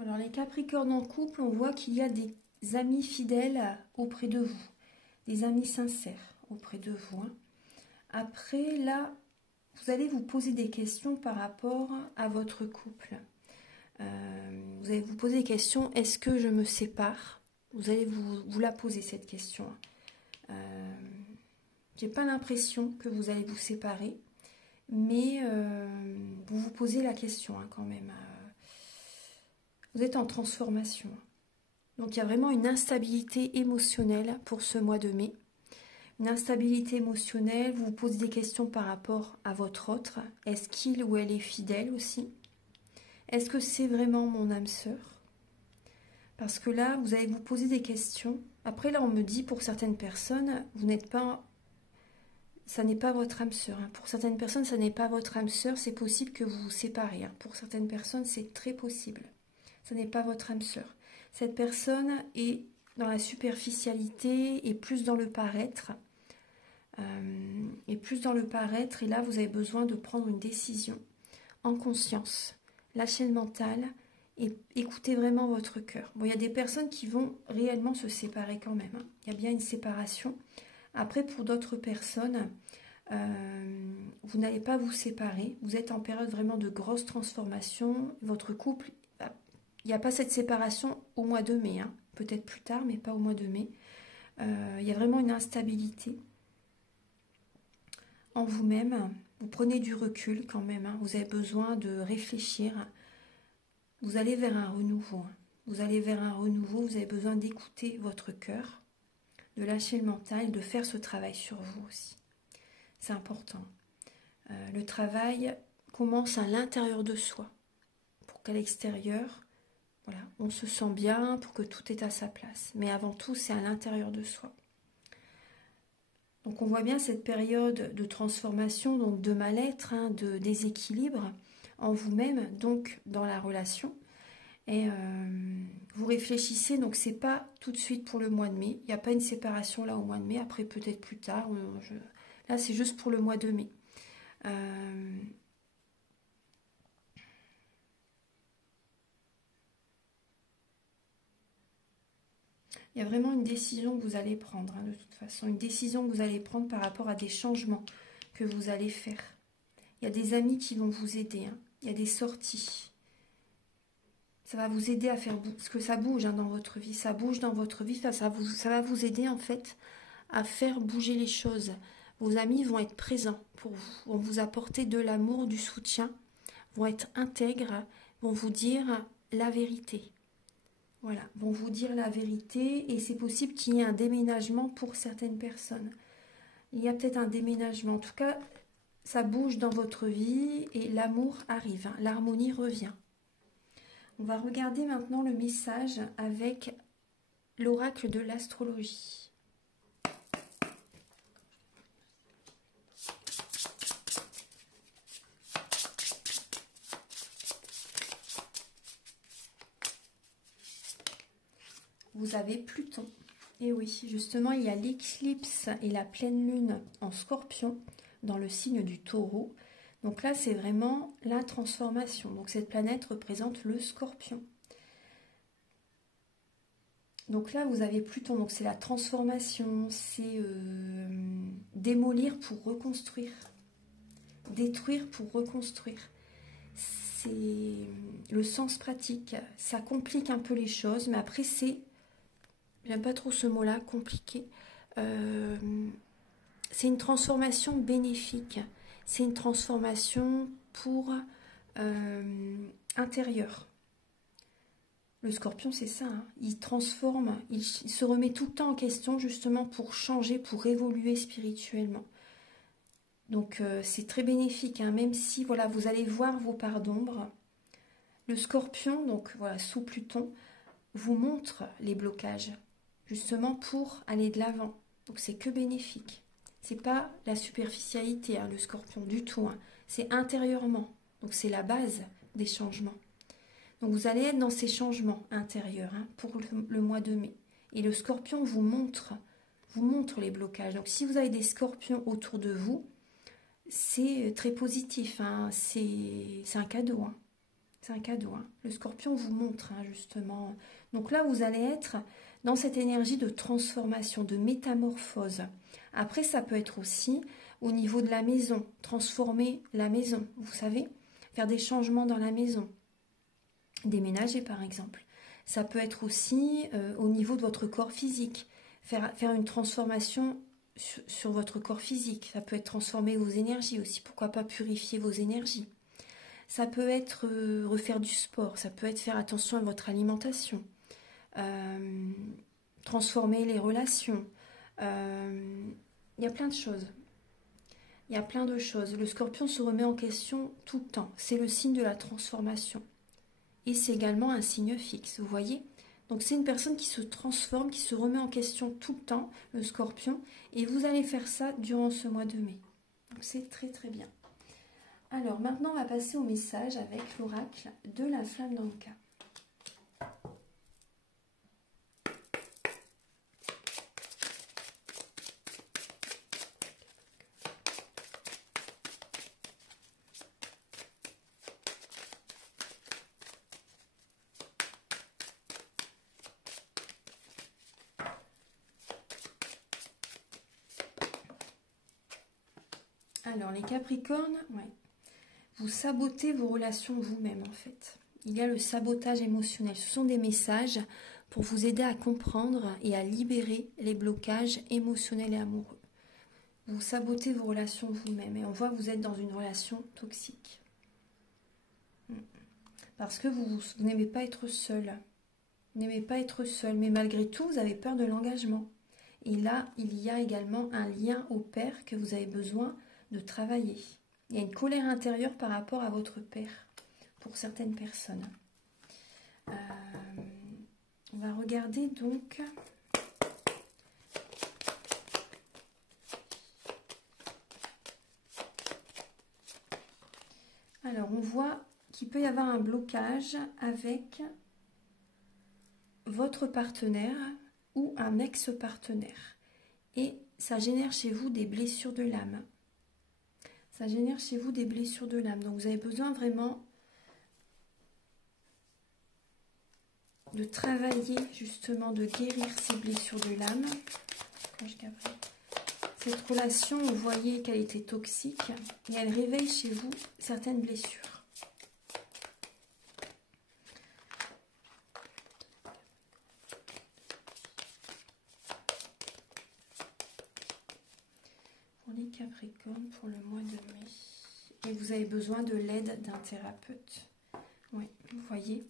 Alors les Capricornes en couple, on voit qu'il y a des amis fidèles auprès de vous, des amis sincères auprès de vous. Hein. Après, là, vous allez vous poser des questions par rapport à votre couple. Vous allez vous poser des questions, est-ce que je me sépare? Vous allez vous la poser cette question. J'ai pas l'impression que vous allez vous séparer, mais vous vous posez la question hein, quand même. Vous êtes en transformation. Donc il y a vraiment une instabilité émotionnelle pour ce mois de mai. Une instabilité émotionnelle, vous vous posez des questions par rapport à votre autre. Est-ce qu'il ou elle est fidèle aussi? Est-ce que c'est vraiment mon âme sœur? Parce que là, vous allez vous poser des questions. Après, là, on me dit pour certaines personnes, vous n'êtes pas... Ça n'est pas votre âme sœur. Hein. Pour certaines personnes, ça n'est pas votre âme sœur. C'est possible que vous vous séparez. Hein. Pour certaines personnes, c'est très possible. Ça n'est pas votre âme sœur. Cette personne est dans la superficialité et plus dans le paraître. Et là, vous avez besoin de prendre une décision en conscience. Lâchez le mental et écoutez vraiment votre cœur. Bon, il y a des personnes qui vont réellement se séparer quand même. Hein. Il y a bien une séparation. Après, pour d'autres personnes, vous n'allez pas vous séparer. Vous êtes en période vraiment de grosse transformation. Votre couple, il n'y a pas cette séparation au mois de mai. Hein. Peut-être plus tard, mais pas au mois de mai. Il y a vraiment une instabilité en vous-même. Vous prenez du recul quand même. Hein. Vous avez besoin de réfléchir. Vous allez vers un renouveau. Hein. Vous allez vers un renouveau. Vous avez besoin d'écouter votre cœur, de lâcher le mental, de faire ce travail sur vous aussi. C'est important. Le travail commence à l'intérieur de soi pour qu'à l'extérieur, Voilà, on se sent bien pour que tout est à sa place. Mais avant tout, c'est à l'intérieur de soi. Donc on voit bien cette période de transformation, donc de mal-être, hein, de déséquilibre en vous-même, donc dans la relation. Et vous réfléchissez, donc c'est pas tout de suite pour le mois de mai. Il n'y a pas une séparation là au mois de mai, après peut-être plus tard. Là c'est juste pour le mois de mai. Il y a vraiment une décision que vous allez prendre, hein, de toute façon. Une décision que vous allez prendre par rapport à des changements que vous allez faire. Il y a des amis qui vont vous aider. Hein. Il y a des sorties. Ça va vous aider à faire... Parce que ça bouge hein, dans votre vie. Ça bouge dans votre vie. Ça va vous aider en fait à faire bouger les choses. Vos amis vont être présents pour vous. Vont vous apporter de l'amour, du soutien. Vont être intègres. Vont vous dire la vérité. Voilà, vont vous dire la vérité et c'est possible qu'il y ait un déménagement pour certaines personnes. Il y a peut-être un déménagement. En tout cas, ça bouge dans votre vie et l'amour arrive. Hein, l'harmonie revient. On va regarder maintenant le message avec l'oracle de l'astrologie. Vous avez Pluton. Et oui, justement, il y a l'éclipse et la pleine lune en Scorpion dans le signe du Taureau. Donc là, c'est vraiment la transformation. Donc cette planète représente le Scorpion. Donc là, vous avez Pluton. Donc c'est la transformation, c'est démolir pour reconstruire. Détruire pour reconstruire. C'est le sens pratique. Ça complique un peu les choses, mais après c'est... J'aime pas trop ce mot-là, compliqué. C'est une transformation bénéfique. C'est une transformation pour intérieur. Le Scorpion, c'est ça. Hein. Il transforme, il se remet tout le temps en question justement pour changer, pour évoluer spirituellement. Donc c'est très bénéfique, hein, même si voilà, vous allez voir vos parts d'ombre. Le Scorpion, donc voilà, sous Pluton, vous montre les blocages, justement pour aller de l'avant. Donc c'est que bénéfique. C'est pas la superficialité, hein, le Scorpion, du tout. Hein. C'est intérieurement. Donc c'est la base des changements. Donc vous allez être dans ces changements intérieurs hein, pour le mois de mai. Et le Scorpion vous montre les blocages. Donc si vous avez des Scorpions autour de vous, c'est très positif. Hein. C'est un cadeau. Hein. C'est un cadeau. Hein. Le Scorpion vous montre hein, justement. Donc là, vous allez être dans cette énergie de transformation, de métamorphose. Après, ça peut être aussi au niveau de la maison, transformer la maison, vous savez, faire des changements dans la maison, déménager par exemple. Ça peut être aussi au niveau de votre corps physique, faire une transformation sur votre corps physique. Ça peut être transformer vos énergies aussi, pourquoi pas purifier vos énergies. Ça peut être refaire du sport, ça peut être faire attention à votre alimentation, transformer les relations. Il y a plein de choses. Il y a plein de choses. Le Scorpion se remet en question tout le temps. C'est le signe de la transformation. Et c'est également un signe fixe, vous voyez ? Donc c'est une personne qui se transforme, qui se remet en question tout le temps, le Scorpion. Et vous allez faire ça durant ce mois de mai. Donc c'est très très bien. Alors maintenant on va passer au message avec l'oracle de la flamme d'Anka. Alors les Capricornes, ouais. Vous sabotez vos relations vous-même en fait. Il y a le sabotage émotionnel. Ce sont des messages pour vous aider à comprendre et à libérer les blocages émotionnels et amoureux. Vous sabotez vos relations vous-même et on voit que vous êtes dans une relation toxique. Parce que vous n'aimez pas être seul. Vous n'aimez pas être seul, mais malgré tout, vous avez peur de l'engagement. Et là, il y a également un lien au père que vous avez besoin de travailler. Il y a une colère intérieure par rapport à votre père, pour certaines personnes. On va regarder donc. Alors, on voit qu'il peut y avoir un blocage avec votre partenaire ou un ex-partenaire. Et ça génère chez vous des blessures de l'âme. Ça génère chez vous des blessures de l'âme. Donc, vous avez besoin vraiment de travailler, justement, de guérir ces blessures de l'âme. Cette relation, vous voyez qu'elle était toxique et elle réveille chez vous certaines blessures. Pour les Capricornes, pour le mois de mai. Et vous avez besoin de l'aide d'un thérapeute. Oui, vous voyez.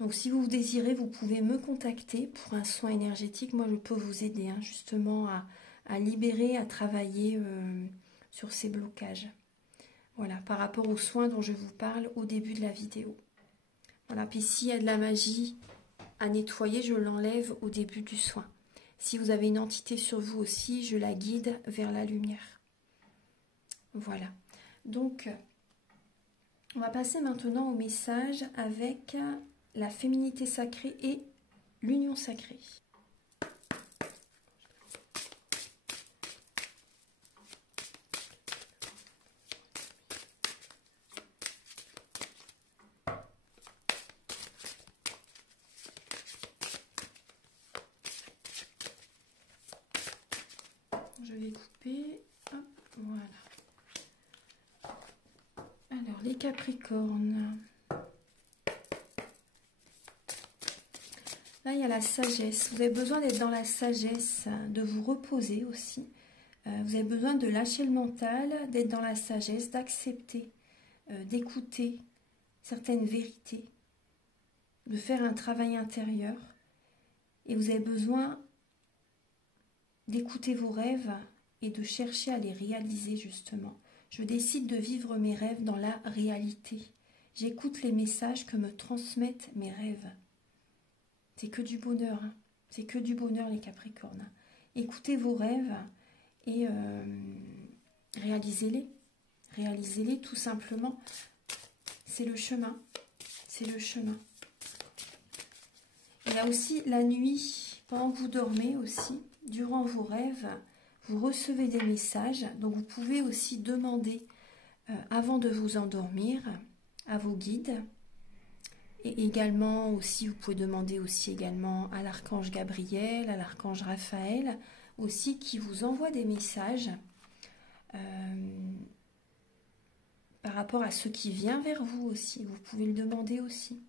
Donc, si vous désirez, vous pouvez me contacter pour un soin énergétique. Moi, je peux vous aider, hein, justement, à libérer, à travailler sur ces blocages. Voilà, par rapport aux soins dont je vous parle au début de la vidéo. Voilà, puis s'il y a de la magie à nettoyer, je l'enlève au début du soin. Si vous avez une entité sur vous aussi, je la guide vers la lumière. Voilà. Donc, on va passer maintenant au message avec la féminité sacrée et l'union sacrée. Je vais couper. Hop, voilà. Alors, les Capricornes. Là, il y a la sagesse. Vous avez besoin d'être dans la sagesse, de vous reposer aussi. Vous avez besoin de lâcher le mental, d'être dans la sagesse, d'accepter, d'écouter certaines vérités, de faire un travail intérieur. Et vous avez besoin d'écouter vos rêves et de chercher à les réaliser justement. Je décide de vivre mes rêves dans la réalité. J'écoute les messages que me transmettent mes rêves. C'est que du bonheur, hein. C'est que du bonheur les Capricornes. Écoutez vos rêves et réalisez-les. Réalisez-les tout simplement. C'est le chemin. C'est le chemin. Il y a aussi la nuit, pendant que vous dormez aussi, durant vos rêves, vous recevez des messages. Donc vous pouvez aussi demander avant de vous endormir à vos guides. Et également aussi, vous pouvez demander aussi également à l'archange Gabriel, à l'archange Raphaël, aussi qui vous envoie des messages par rapport à ce qui vient vers vous aussi. Vous pouvez le demander aussi.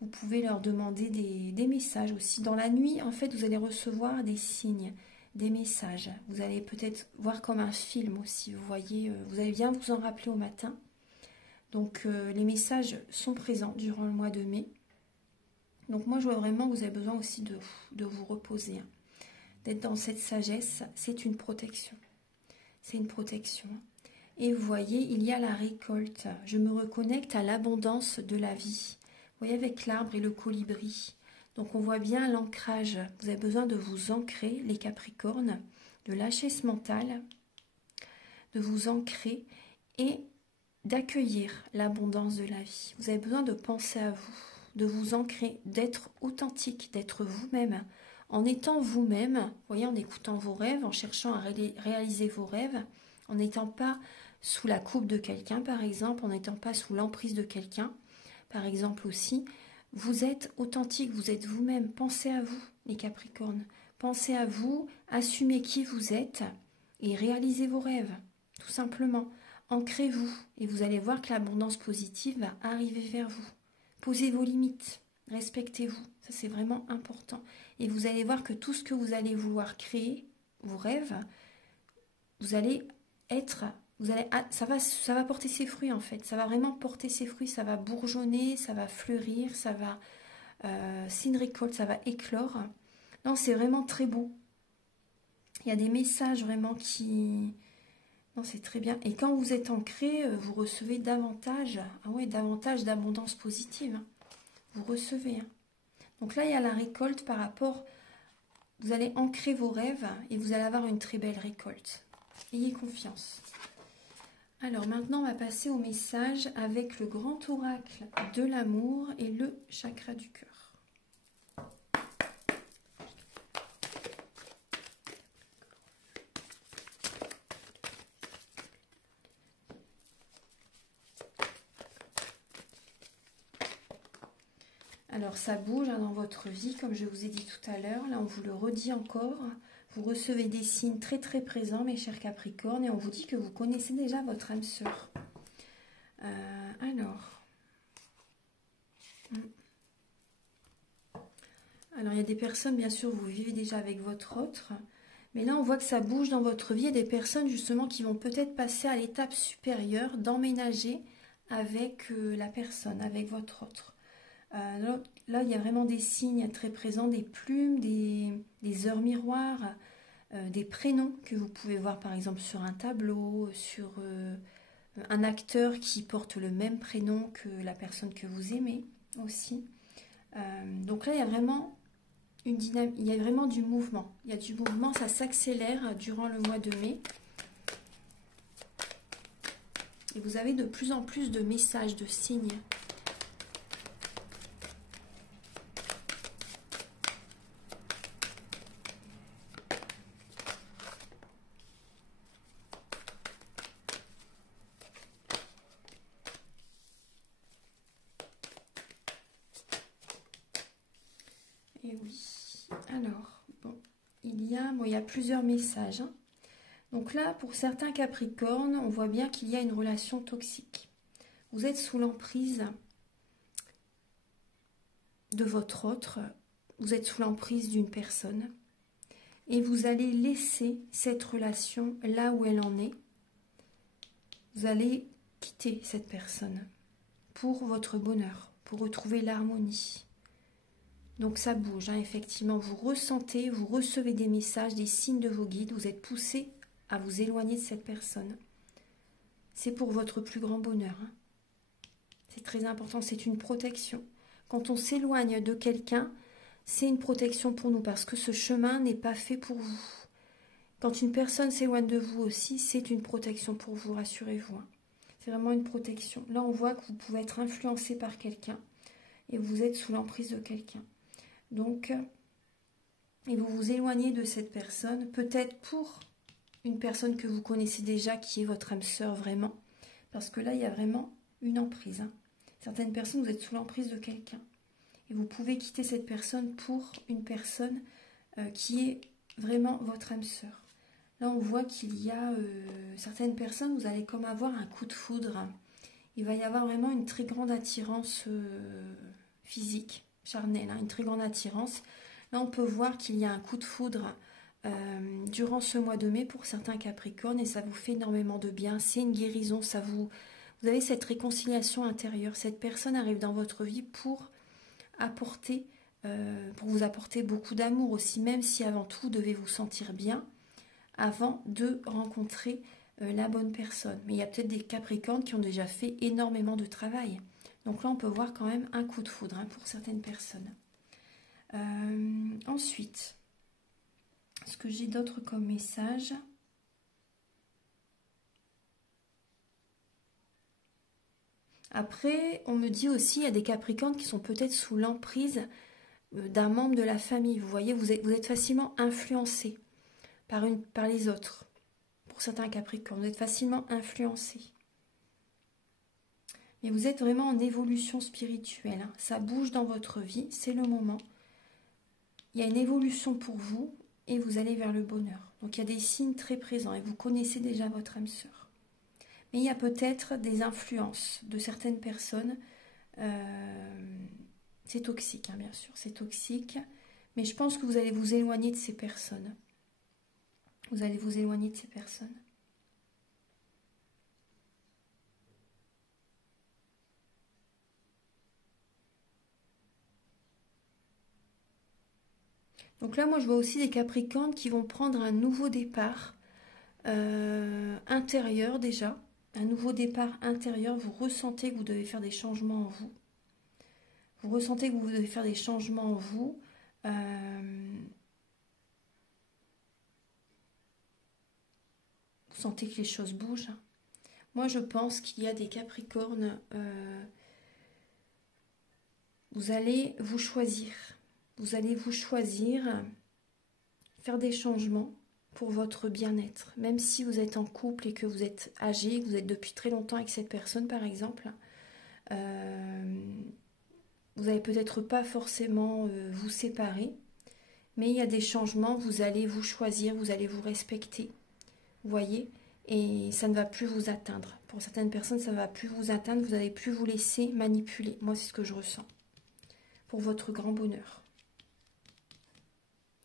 Vous pouvez leur demander des messages aussi. Dans la nuit, en fait, vous allez recevoir des signes, des messages. Vous allez peut-être voir comme un film aussi. Vous voyez, vous allez bien vous en rappeler au matin. Donc, les messages sont présents durant le mois de mai. Donc, moi, je vois vraiment que vous avez besoin aussi de vous reposer. Hein. D'être dans cette sagesse, c'est une protection. C'est une protection. Et vous voyez, il y a la récolte. Je me reconnecte à l'abondance de la vie. Vous voyez, avec l'arbre et le colibri. Donc, on voit bien l'ancrage. Vous avez besoin de vous ancrer, les Capricornes, de lâcher ce mental, de vous ancrer et d'accueillir l'abondance de la vie. Vous avez besoin de penser à vous, de vous ancrer, d'être authentique, d'être vous-même, en étant vous-même, vous voyez, en écoutant vos rêves, en cherchant à réaliser vos rêves, en n'étant pas sous la coupe de quelqu'un, par exemple, en n'étant pas sous l'emprise de quelqu'un, par exemple aussi. Vous êtes authentique, vous êtes vous-même. Pensez à vous, les Capricornes. Pensez à vous, assumez qui vous êtes et réalisez vos rêves, tout simplement. Ancrez-vous et vous allez voir que l'abondance positive va arriver vers vous. Posez vos limites, respectez-vous, ça c'est vraiment important. Et vous allez voir que tout ce que vous allez vouloir créer, vos rêves, vous allez être, ça va porter ses fruits en fait. Ça va vraiment porter ses fruits, ça va bourgeonner, ça va fleurir, ça va, c'est une récolte, ça va éclore. Non, c'est vraiment très beau. Il y a des messages vraiment qui... Non, c'est très bien. Et quand vous êtes ancré, vous recevez davantage, davantage d'abondance positive. Vous recevez. Donc là, il y a la récolte par rapport... Vous allez ancrer vos rêves et vous allez avoir une très belle récolte. Ayez confiance. Alors maintenant, on va passer au message avec le grand oracle de l'amour et le chakra du cœur. Alors ça bouge dans votre vie, comme je vous ai dit tout à l'heure. Là, on vous le redit encore. Vous recevez des signes très très présents, mes chers Capricornes, et on vous dit que vous connaissez déjà votre âme sœur. Alors, il y a des personnes, bien sûr, vous vivez déjà avec votre autre. Mais là, on voit que ça bouge dans votre vie. Il y a des personnes, justement, qui vont peut-être passer à l'étape supérieure, d'emménager avec la personne, avec votre autre. Là, il y a vraiment des signes très présents, des plumes, des heures miroirs, des prénoms que vous pouvez voir, par exemple, sur un tableau, sur un acteur qui porte le même prénom que la personne que vous aimez aussi. Donc là, il y a vraiment une dynamique, il y a vraiment du mouvement. Il y a du mouvement, ça s'accélère durant le mois de mai. Et vous avez de plus en plus de messages, de signes. Et oui. Alors, bon, il y a plusieurs messages. Hein. Donc là, pour certains Capricornes, on voit bien qu'il y a une relation toxique. Vous êtes sous l'emprise de votre autre, vous êtes sous l'emprise d'une personne et vous allez laisser cette relation là où elle en est. Vous allez quitter cette personne pour votre bonheur, pour retrouver l'harmonie. Donc ça bouge, hein, effectivement, vous ressentez, vous recevez des messages, des signes de vos guides, vous êtes poussé à vous éloigner de cette personne. C'est pour votre plus grand bonheur. Hein. C'est très important, c'est une protection. Quand on s'éloigne de quelqu'un, c'est une protection pour nous parce que ce chemin n'est pas fait pour vous. Quand une personne s'éloigne de vous aussi, c'est une protection pour vous, rassurez-vous. Hein. C'est vraiment une protection. Là, on voit que vous pouvez être influencé par quelqu'un et vous êtes sous l'emprise de quelqu'un. Donc, et vous vous éloignez de cette personne, peut-être pour une personne que vous connaissez déjà, qui est votre âme sœur vraiment. Parce que là, il y a vraiment une emprise. Hein. Certaines personnes, vous êtes sous l'emprise de quelqu'un. Et vous pouvez quitter cette personne pour une personne qui est vraiment votre âme sœur. Là, on voit qu'il y a certaines personnes, vous allez comme avoir un coup de foudre. Il va y avoir vraiment une très grande attirance physique, charnelle, hein, une très grande attirance. Là, on peut voir qu'il y a un coup de foudre durant ce mois de mai pour certains Capricornes et ça vous fait énormément de bien. C'est une guérison, vous avez cette réconciliation intérieure. Cette personne arrive dans votre vie pour vous apporter beaucoup d'amour aussi, même si avant tout vous devez vous sentir bien avant de rencontrer la bonne personne. Mais il y a peut-être des Capricornes qui ont déjà fait énormément de travail. Donc là, on peut voir quand même un coup de foudre hein, pour certaines personnes. Ensuite, ce que j'ai d'autre comme message? Après, on me dit aussi, il y a des Capricornes qui sont peut-être sous l'emprise d'un membre de la famille. Vous voyez, vous êtes facilement influencé par les autres. Pour certains Capricornes, vous êtes facilement influencé. Mais vous êtes vraiment en évolution spirituelle. Hein. Ça bouge dans votre vie, c'est le moment. Il y a une évolution pour vous et vous allez vers le bonheur. Donc il y a des signes très présents et vous connaissez déjà votre âme sœur. Mais il y a peut-être des influences de certaines personnes. C'est toxique, hein, bien sûr, c'est toxique. Mais je pense que vous allez vous éloigner de ces personnes. Vous allez vous éloigner de ces personnes. Donc là, moi, je vois aussi des Capricornes qui vont prendre un nouveau départ intérieur déjà. Un nouveau départ intérieur. Vous ressentez que vous devez faire des changements en vous. vous ressentez que vous devez faire des changements en vous. Vous sentez que les choses bougent. Moi, je pense qu'il y a des Capricornes. Vous allez vous choisir. Vous allez vous choisir, faire des changements pour votre bien-être. Même si vous êtes en couple et que vous êtes âgé, que vous êtes depuis très longtemps avec cette personne, par exemple, vous n'allez peut-être pas forcément vous séparer, mais il y a des changements, vous allez vous choisir, vous allez vous respecter, vous voyez, et ça ne va plus vous atteindre. Pour certaines personnes, ça ne va plus vous atteindre, vous n'allez plus vous laisser manipuler. Moi, c'est ce que je ressens. Pour votre grand bonheur.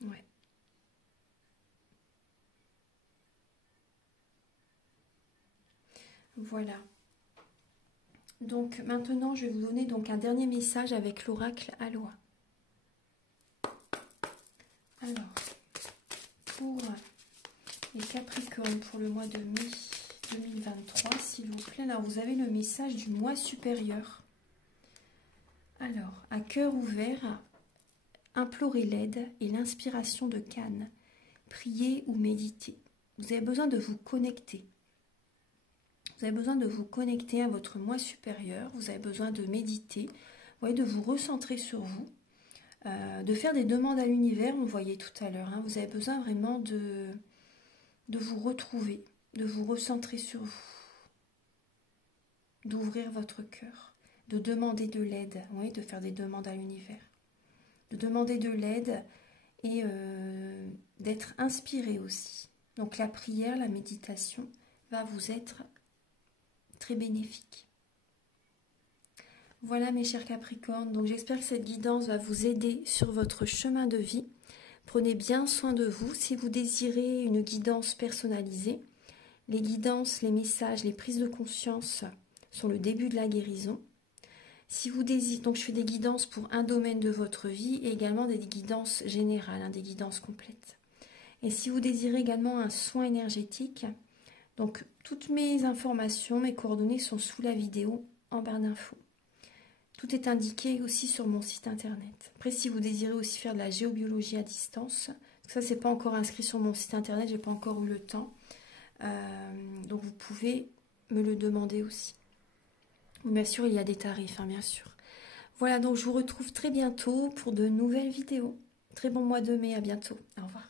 Ouais. Voilà. Donc maintenant, je vais vous donner donc un dernier message avec l'oracle Aloha. Alors, pour les Capricornes, pour le mois de mai 2023, s'il vous plaît. Alors, vous avez le message du moi supérieur. Alors, à cœur ouvert, implorez l'aide et l'inspiration de Cannes. Priez ou méditez. Vous avez besoin de vous connecter. Vous avez besoin de vous connecter à votre moi supérieur. Vous avez besoin de méditer, de vous recentrer sur vous, de faire des demandes à l'univers, on le voyait tout à l'heure. Hein. Vous avez besoin vraiment de vous retrouver, de vous recentrer sur vous, d'ouvrir votre cœur, de demander de l'aide, de faire des demandes à l'univers, de demander de l'aide et d'être inspiré aussi. Donc la prière, la méditation va vous être très bénéfique. Voilà mes chers Capricornes, donc j'espère que cette guidance va vous aider sur votre chemin de vie. Prenez bien soin de vous. Si vous désirez une guidance personnalisée, les guidances, les messages, les prises de conscience sont le début de la guérison. Si vous désirez, donc je fais des guidances pour un domaine de votre vie et également des guidances générales, des guidances complètes. Et si vous désirez également un soin énergétique, donc toutes mes informations, mes coordonnées sont sous la vidéo en barre d'infos. Tout est indiqué aussi sur mon site internet. Après, si vous désirez aussi faire de la géobiologie à distance, ça c'est pas encore inscrit sur mon site internet, j'ai pas encore eu le temps. Donc vous pouvez me le demander aussi. Bien sûr, il y a des tarifs, bien sûr. Voilà, donc je vous retrouve très bientôt pour de nouvelles vidéos. Très bon mois de mai, à bientôt. Au revoir.